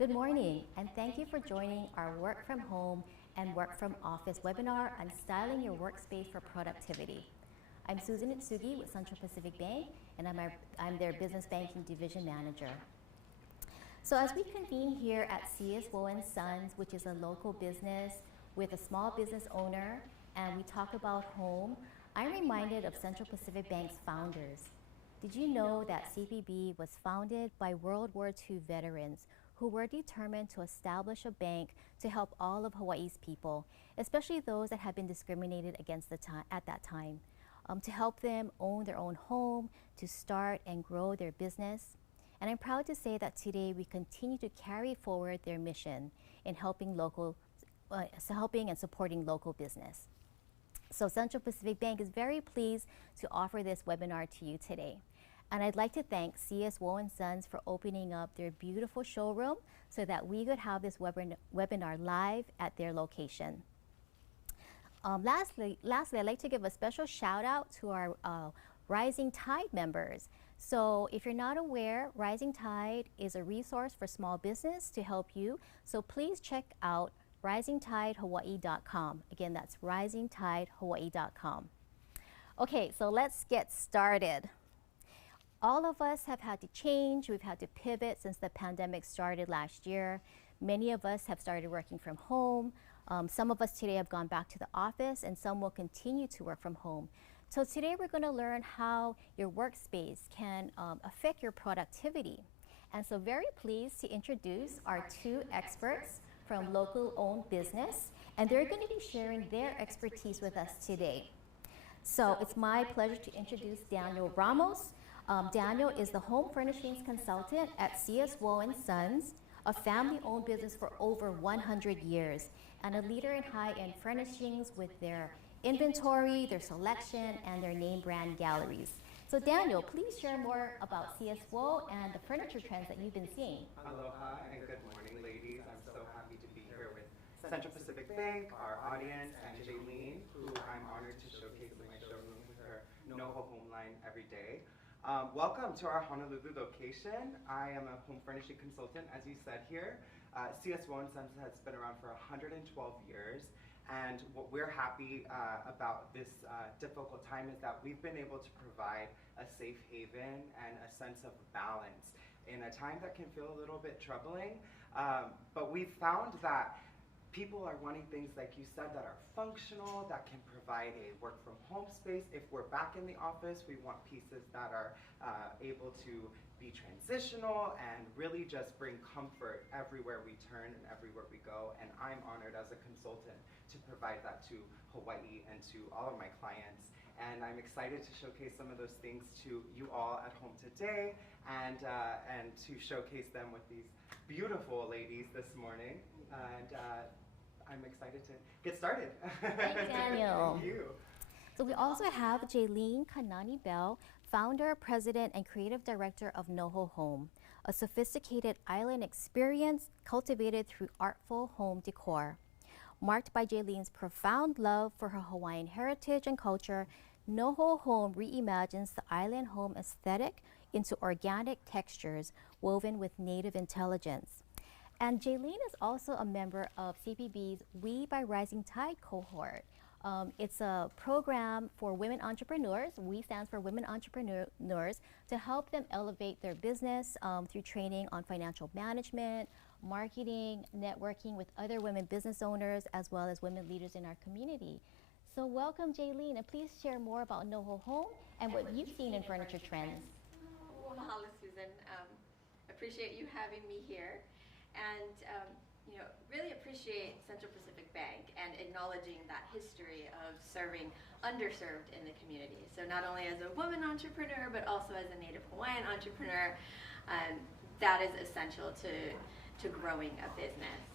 Good morning, and thank you for joining our Work from Home and Work from Office webinar on styling your workspace for productivity. I'm Susan Itsugi with Central Pacific Bank, and I'm their Business Banking Division Manager. So as we convene here at CSO and Sons, which is a local business with a small business owner, and we talk about home, I'm reminded of Central Pacific Bank's founders. Did you know that CPB was founded by World War II veterans who were determined to establish a bank to help all of Hawaii's people, especially those that had been discriminated against at that time, to help them own their own home, to start and grow their business. And I'm proud to say that today we continue to carry forward their mission in helping and supporting local business. So Central Pacific Bank is very pleased to offer this webinar to you today. And I'd like to thank CSO and Sons for opening up their beautiful showroom so that we could have this webinar live at their location. Lastly, I'd like to give a special shout out to our Rising Tide members. So if you're not aware, Rising Tide is a resource for small business to help you. So please check out risingtidehawaii.com. Again, that's risingtidehawaii.com. Okay, so let's get started. All of us have had to change. We've had to pivot since the pandemic started last year. Many of us have started working from home. Some of us today have gone back to the office, and some will continue to work from home. So today we're going to learn how your workspace can affect your productivity. And so very pleased to introduce our two experts from local owned business, and they're going to be sharing their expertise with us today. So it's my pleasure to introduce Daniel Ramos. Daniel is the home furnishings consultant at CSO and Sons, a family-owned business for over 100 years, and a leader in high-end furnishings with their inventory, their selection, and their name brand galleries. So Daniel, please share more about CSO and the furniture trends that you've been seeing. Aloha and good morning, ladies. I'm so happy to be here with Central Pacific Bank, our audience, and Jaylene, who I'm honored to showcase in my showroom with her NoHo Home line every day. Welcome to our Honolulu location. I am a home furnishing consultant, as you said here. CSO and Sons has been around for 112 years. And what we're happy about this difficult time is that we've been able to provide a safe haven and a sense of balance in a time that can feel a little bit troubling. But we've found that people are wanting things, like you said, that are functional, that can provide a work from home space. If we're back in the office, we want pieces that are able to be transitional and really just bring comfort everywhere we turn and everywhere we go. And I'm honored as a consultant to provide that to Hawaii and to all of my clients. And I'm excited to showcase some of those things to you all at home today, and to showcase them with these beautiful ladies this morning. And I'm excited to get started. Thanks, Daniel. Thank you. So we also have Jaylene Kanani Bell, founder, president, and creative director of NoHo Home, a sophisticated island experience cultivated through artful home decor. Marked by Jaylene's profound love for her Hawaiian heritage and culture, NoHo Home reimagines the island home aesthetic into organic textures woven with native intelligence. And Jaylene is also a member of CPB's We by Rising Tide cohort. It's a program for women entrepreneurs. We stands for Women Entrepreneurs, to help them elevate their business through training on financial management, marketing, networking with other women business owners, as well as women leaders in our community. So welcome, Jaylene, and please share more about NoHo Home and what you've seen in furniture trends. Well, mahalo, Susan. Appreciate you having me here. And really appreciate Central Pacific Bank and acknowledging that history of serving underserved in the community. So not only as a woman entrepreneur, but also as a Native Hawaiian entrepreneur, that is essential to growing a business.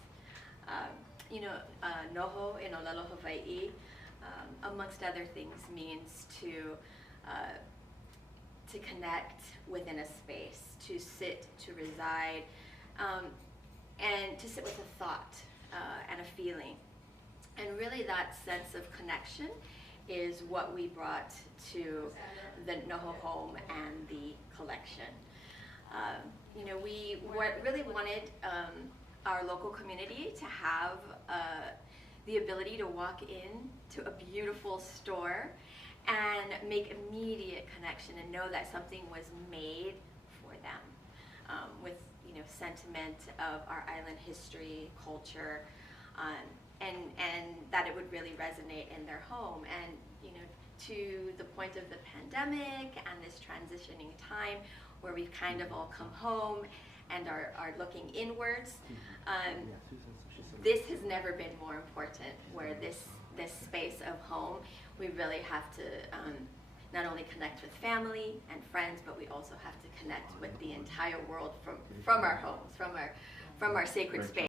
Noho in Olelo, Hawaii, amongst other things, means to connect within a space, to sit, to reside, and to sit with a thought and a feeling. And really that sense of connection is what we brought to the NoHo Home and the collection. we really wanted our local community to have the ability to walk in to a beautiful store and make immediate connection and know that something was made for them, with sentiment of our island history, culture, and that it would really resonate in their home. And to the point of the pandemic and this transitioning time where we've kind of all come home and are looking inwards, this has never been more important, where this space of home, we really have to not only connect with family and friends, but we also have to connect with the entire world from our homes, from our sacred space.